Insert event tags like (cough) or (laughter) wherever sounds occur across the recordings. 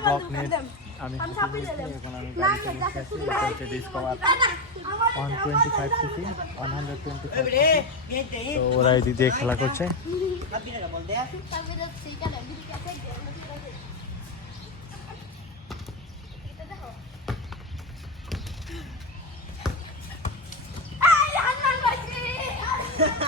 Blog নিয়ে আমি এখন Discover one twenty five CC one hundred twenty five তো ওরা এই দিয়ে খেলা করছে। (laughs)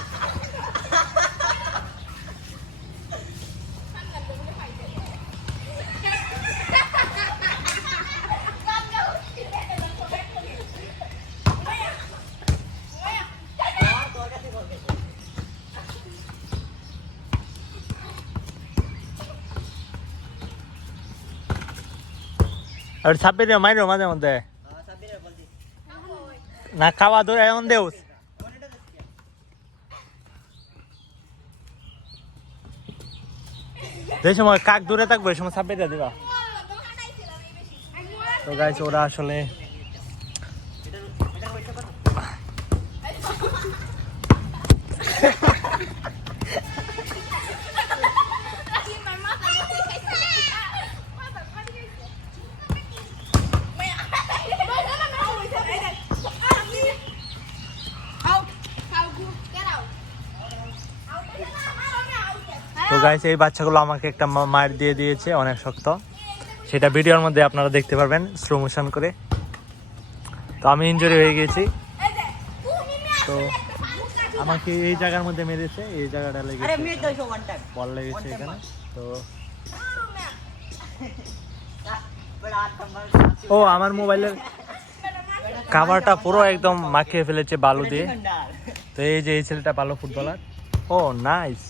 (laughs) আর দিয়ে মাইরো মাঝে মধ্যে। না, খাওয়া ধরে এমন দেউস। যে সময় কাক দূরে থাকবে সময় দিয়ে দিবা। তো গাইছে ওরা আসলে গাইছে এই বাচ্চাগুলো আমাকে একটা মা- মার দিয়ে দিয়েছে অনেক শক্ত। সেটা ভিডিওর মধ্যে আপনারা দেখতে পারবেন স্লো মোশন করে। তো আমি ইনজুরি হয়ে গেছি। তো আমাকে এই জায়গার মধ্যে মেরেছে এই জায়গাটা লেগেছে। বল লেগেছে এখানে। তো (laughs) ও আমার মোবাইলের কাভারটা পুরো একদম মাখিয়ে ফেলেছে বালু দিয়ে। (laughs) তো এই যে এই ছেলেটা ভালো ফুটবলার ও নাইস